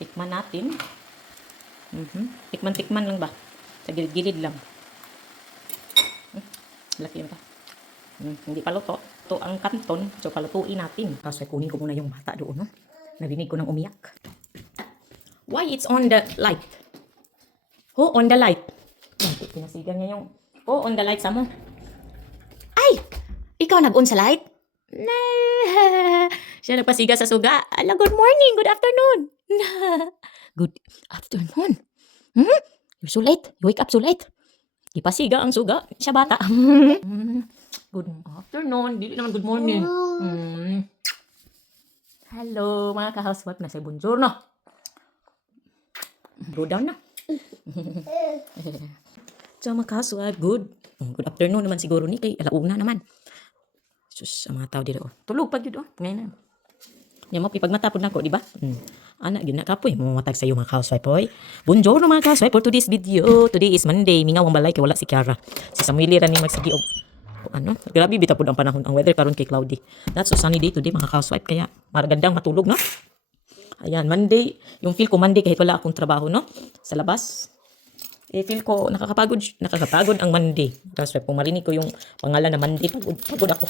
Tikman natin. Tikman-tikman lang ba? Sa gilid-gilid lang. Laki yun pa. Hindi pa luto. Ito ang kanton. So, palutuin natin. Tapos, kunin ko muna yung bata doon, no? Narinig ko nang umiyak. Why it's on the light? Who on the light? Pinasigan niya yung... Who on the light sa mo? Ay! Ikaw nag-on sa light? Siya nagpasiga sa suga. Ala, good morning, good afternoon. Good afternoon. You're so late. You wake up so late. Ipasiga ang suga. Siya bata. Good afternoon. Dili naman good morning. Hello, mga ka-housewife na sa bonjour, no? Go down na. So, mga ka-housewife, good afternoon naman siguro ni kay alauna naman. Sus, ang mga tao dito. Tulog pa yun, ngayon na. Yan mo, pipagmatapod na ko, di ba? Anak, yun na kapoy. Mamatag sa iyo mga housewife, boy. Bonjour mga housewife for today's video. Today is Monday. Mingaw ang balay kay wala si Kiara. Si Samueli raning magsigi og grabe bitapod ang panahon. Ang weather karon kay cloudy. That's a sunny day today mga housewife. Kaya maragandang matulog, no? Ayan, Monday. Yung feel ko Monday kahit wala akong trabaho, no? Sa labas. Feel ko nakakapagod ang Monday. Housewife, kung marinig ko yung pangalan na Monday, pagod ako.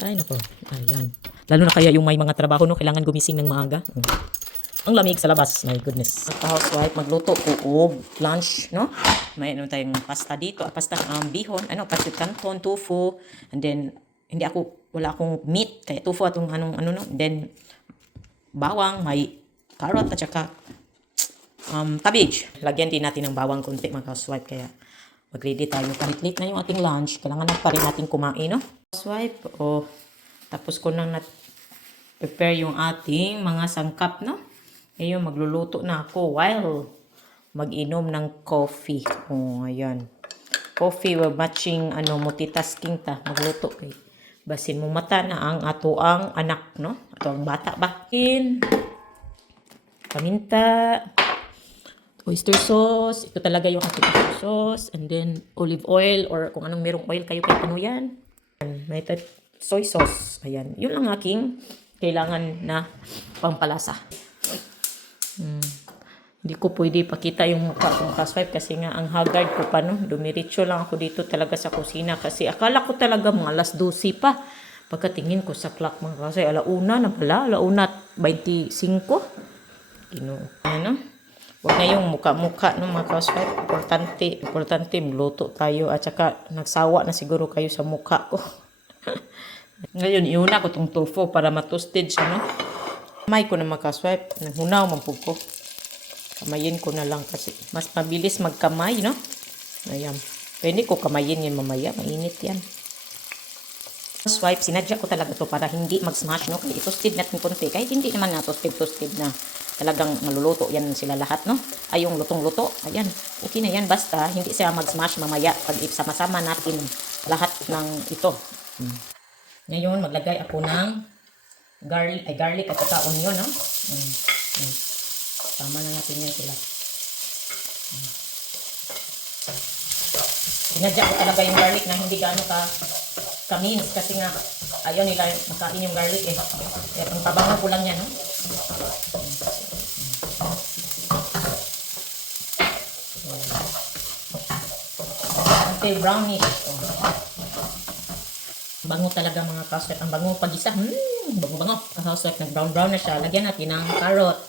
Ay, nako. Ayan. Lalo na kaya yung may mga trabaho, no? Kailangan gumising ng maaga. Ang lamig sa labas. My goodness. Housewife, magluto ko og lunch, no? May ano tayong pasta dito. Pasta, bihon. Pasit canton, tofu. And then, wala akong meat. Kaya tofu atong no? And then, bawang, may carrot at saka cabbage. Lagyan din natin ng bawang konti, mga housewife. Kaya, mag-ready tayo. Kahit late na yung ating lunch, kailangan na pa rin natin kumain, no? Housewife, tapos ko nang prepare yung ating mga sangkap, no? Ngayon, magluluto na ako while mag-inom ng coffee. Ayan. Coffee, we're matching, multitasking ta. Magluto kay basin mo mata na ang ang anak, no? Ato ang bata ba? Paminta, oyster sauce. Ito talaga yung ating oyster sauce. And then, olive oil or kung anong merong oil kayo, kahit ano yan. May soy sauce. Ayan. Yun lang aking kailangan na pampalasa. Hindi ko pwede pakita yung mukha kong housewife kasi nga ang haggard ko pa, no? Dumiretso lang ako dito talaga sa kusina kasi akala ko talaga mga alas 12 pa. Pagkatingin ko sa clock mga kasi alauna na pala, alauna 25. Ano? Huwag na yung muka-muka ng mga housewife. Importante, magluto tayo at saka nagsawa na siguro kayo sa mukha ko. Ngayon, iuna ko itong tofu para matoasted siya, no? Kamay ko na mga housewife, naghunaw mampug ko. Kamayin ko na lang kasi mas mabilis magkamay, no? Ayan. Pwede ko kamayin yan mamaya, mainit yan. Housewife, sinadya ko talaga to para hindi mag-smash, no? Kaya i-toasted natin konti. Kahit hindi naman na toasted na talagang naluluto yan sila lahat, no? Ay, yung lutong-luto, ayan. Okay na yan, basta hindi siya mag-smash mamaya pag sama-sama natin lahat ng ito. Ngayon, maglagay ako ng garlic at saka onion, no? Tama na natin yan sila. Sinadya ko talaga yung garlic na hindi gaano ka-mince kasi nga ayaw nila makain yung garlic eh. Kaya ang pabango ko lang yan, no? Okay, brownish. Bango talaga mga housewife. Ang bango pag-isa. Bango-bango. Ang housewife, nag-brown-brown na siya. Lagyan natin ng carrot.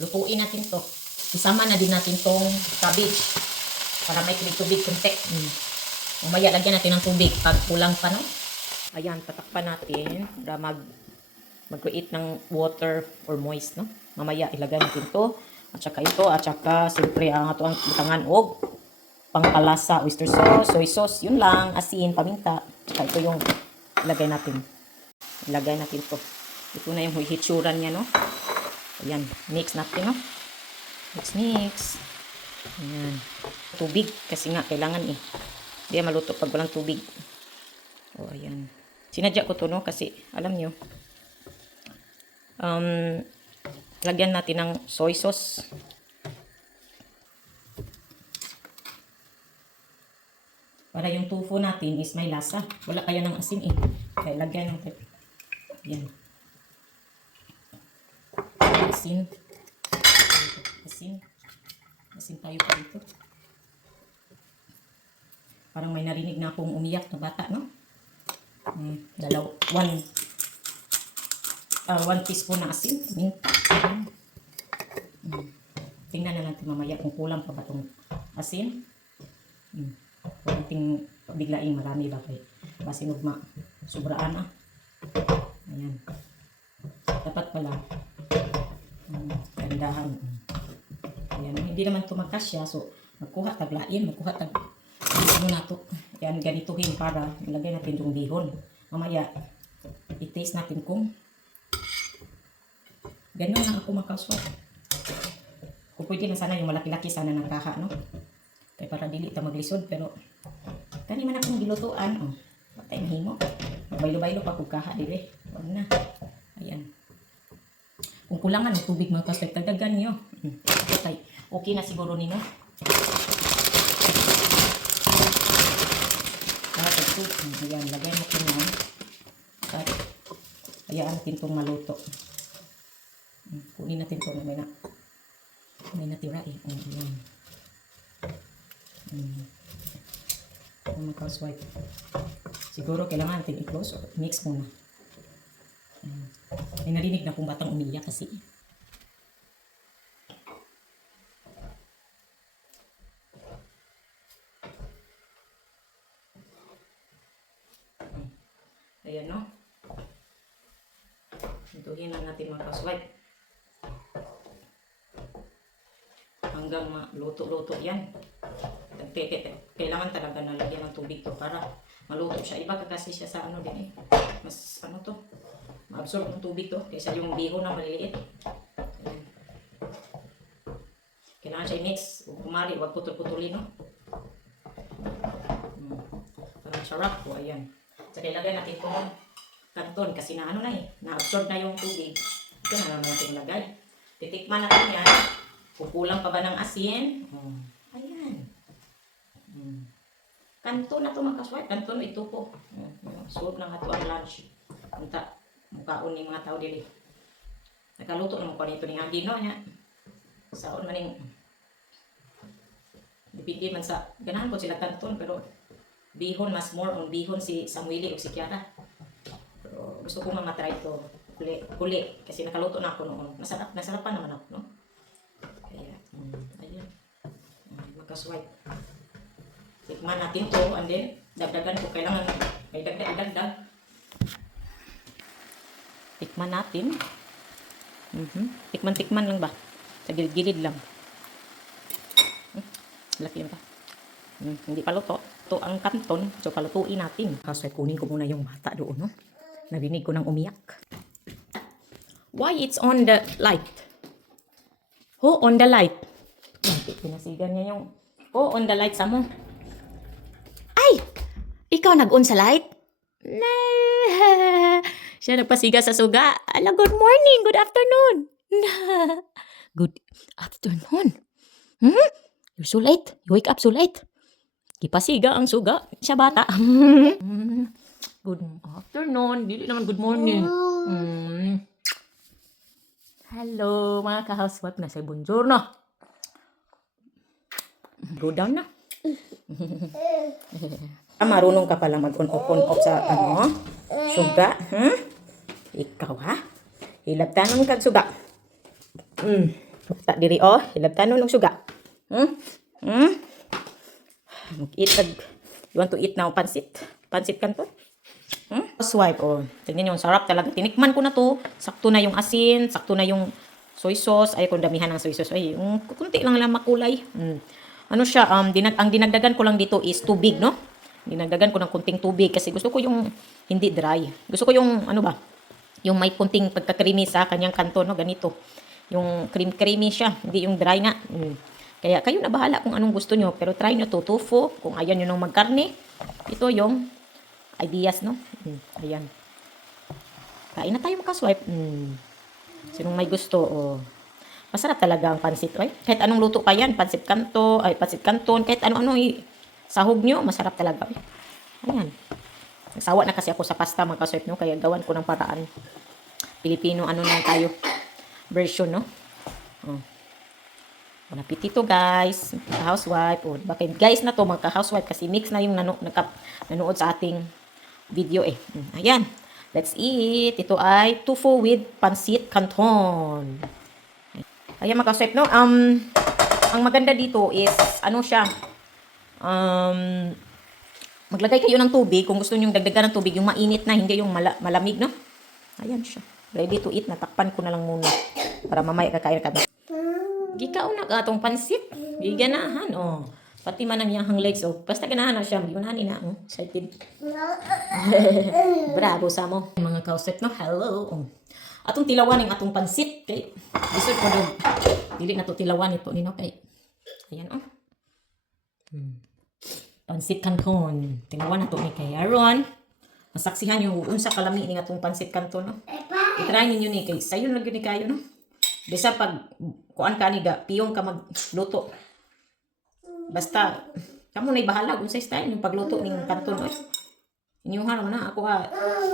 Lutuin natin to. Isama na din natin tong cabbage. Para may tubig konti. Umaya, lagyan natin ng tubig. Pag kulang pa, no? Ayan, tatakpan natin. Para mag-create ng water or moist, no? Mamaya, ilagay natin to. At saka ito, at saka siyempre ang ato ang butangan og pangpalasa, oyster sauce, soy sauce, yun lang, asin, paminta. At saka ito yung ilagay natin. Ilagay natin to. Ito na yung hitsuran niya, no? Ayan, mix natin, no? Mix. Ayan. Tubig, kasi nga, kailangan eh. Hindi maluto pag walang tubig. Ayan. Sinadya ko to, no? Kasi, alam nyo, lagyan natin ng soy sauce. Para yung tofu natin is may lasa. Wala kaya ng asin eh. Kaya lagyan natin. Yan. Asin. Asin. Asin tayo pa dito. Parang may narinig na akong umiyak na bata, no? One teaspoon na asin. Minta. Tingnan na natin mamaya kung kulang pa ba itong asin. Huwag nating biglaing marami ba kay basin ugma sobraan ah. Ayan. Dapat pala gandahan. Ayan. Hindi naman tumakasya, so magkuha tag lain, magkuha tag ano na to. Yan, ganituhin para ilagay natin yung bihon. Mamaya i-taste natin kung gano'n lang ako makaswap. Kung pwede na sana yung malaki-laki sana ng kaha, no? Kaya para dili ta maglisod, pero kani man akong gilutuan, oh. Patay mahimo. Baylo-baylo pa kung kaha, dire. Huwag na. Ayan. Kung kulangan ng tubig mga kaswap, tagdagan nyo. Okay. Okay na siguro nino. Ayan, lagay natin yan. At hayaan natin itong maluto. Kunin natin ito. May natira eh. Ayan. Mga housewife. Siguro kailangan natin i-close or mix muna. May narinig na kung batang umiyak kasi. Ayan, no? Hintuhin lang natin mga housewife. Hanggang maluto-luto yan. Kailangan talaga nalagyan ng tubig to para maluto siya. Iba kasi siya sa ano din eh. Mas ano to, ma-absorb ng tubig to kaysa yung bihon na maliliit. Ayan. Kailangan siya i-mix. Kumari, huwag putol-putulin, no? Parang sarap po, ayan. So, ilagay natin itong kanton kasi na ano na eh, na-absorb na yung tubig. Ito na naman natin ilagay. Titikman natin yan. Kukulang pa ba ng asin? Ayan. Kanton na ito mga kasway. Kanton ito po. Suot ng ato ang lunch. Punta, mukhaon ng mga tao dili. Nakaluto naman ko nito ni Agi, no? Saon man yung dipindi man sa ganahan po sila kanton, pero bihon, mas more on bihon si Samueli o si Kiara. Pero gusto ko mamatry ito. Kuli. Kasi nakaluto na ako noon. Nasarapan naman ako, no? Kaya, ayan. Magkaswipe. Tikman natin to and then dagdagan ko. Kailangan may dagdag. Tikman natin. Tikman lang ba? Sa gilid-gilid lang. Laki yun pa. Hindi pa luto. Ito ang kanton. So, palutuin natin. Kasi kunin ko muna yung bata doon, no? Narinig ko nang umiyak. Why it's on the light? Who on the light? Pinasigan niya yung who on the light sa mo. Ay! Ikaw nag-on sa light? Siya nagpasiga sa suga. Ala, good morning, good afternoon. Good afternoon. You're so late. You wake up so late. Kipasiga ang suga. Siya bata. Good afternoon. Dili naman good morning. Hello, mga ka-housewife na sa buongiorno. Go down na. Marunong ka pala mag-on-off sa suga. Ikaw ha? Hilabtan ng kagsuga. Tak diri hilabtan ng suga. You want to eat now pansit? Pansit kanto? Swipe, tingnan nyo, sarap talaga. Tinikman ko na to. Sakto na yung asin, sakto na yung soy sauce. Ay, kung damihan ng soy sauce. Ay, yung kunti lang makulay. Ano siya, ang dinagdagan ko lang dito is tubig, no? Dinagdagan ko ng kunting tubig kasi gusto ko yung hindi dry. Gusto ko yung, ano ba, yung may kunting pagka-creamy sa kanyang kanto, no? Ganito. Yung creamy siya, hindi yung dry nga. Kaya kayo na bahala kung anong gusto nyo. Pero try nyo to, tofu. Kung ayan nyo ng magkarne. Ito yung ideas, no? Ayan. Kain na tayo makaswipe. Sinong may gusto, Masarap talaga ang pansit, Kahit anong luto pa yan, pansit kanto, pansit kanton, kahit ano-ano sahog nyo, masarap talaga. Ayan. Nasawa na kasi ako sa pasta mga ka-swipe, no? Kaya gawan ko ng paraan. Pilipino, ano na tayo, version, no? Oh. Bon appetito, guys. Housewife. O, bakit guys na to, magka-housewife, kasi mix na yung nanood sa ating video eh. Ayan. Let's eat. Ito ay tofu with pansit canton. Ayan mga ka-swipe, no? Ang maganda dito is, ano siya, maglagay kayo ng tubig, kung gusto niyo dagdagan ng tubig, yung mainit na, hindi yung malamig, no? Ayan siya. Ready to eat. Natakpan ko na lang muna. Para mamaya kakain ka. Gikaon na ka atong pansit. Giganahan, oh. Pati man ang iyang legs, oh. Basta ganahan na siya. Ganahan na, oh. Excited. Bravo sa mo. Mga kauset, no? Hello. Oh. Atong tilawan yung atong pansit. Kay, isod ko doon. Dili na to tilawan ito, nino. Kay, ayan, oh. Pansit canton. Tilawan na to ni kay Aaron. Masaksihan yung unsa kalami ni atong pansit canton, no? I-try ninyo ni kay sayon lang gyud ni kayo, no? Bisa pag kuan ka ni ga piyong ka magluto. Basta kamo nay bahala kung sa style yung pagluto ning canton, no? Inyuhan naman na ako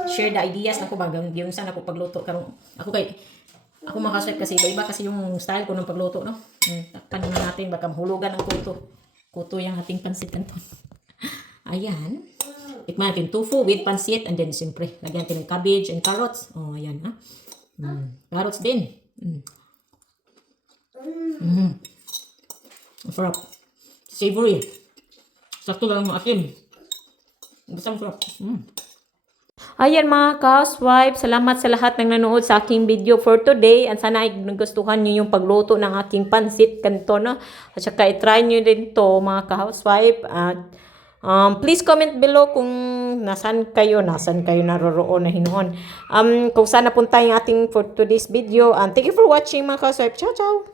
share the ideas nako ba yung sana ako pagluto karon. Ako makaswep kasi iba kasi yung style ko ng pagluto, no? Takpan na natin baka mahulugan ang kuto. Kuto yung ating pansit canton. Ayan. Tikman natin tofu with pansit and then siyempre lagyan natin ng cabbage and carrots. Oh, ayan ha. Carrots din. Sarap. Savory. Sakto lang yung asin. Basta sarap. Ayan mga ka-housewife, salamat sa lahat ng nanood sa aking video for today. And sana ay nagustuhan nyo yung pagluto ng aking pansit canton, no? At saka i-try nyo din to mga ka-housewife. At please comment below kung nasan kayo naroroon na hinuon. Kung saan napunta yung ating for today's video. And thank you for watching mga ka-housewife. Ciao, ciao!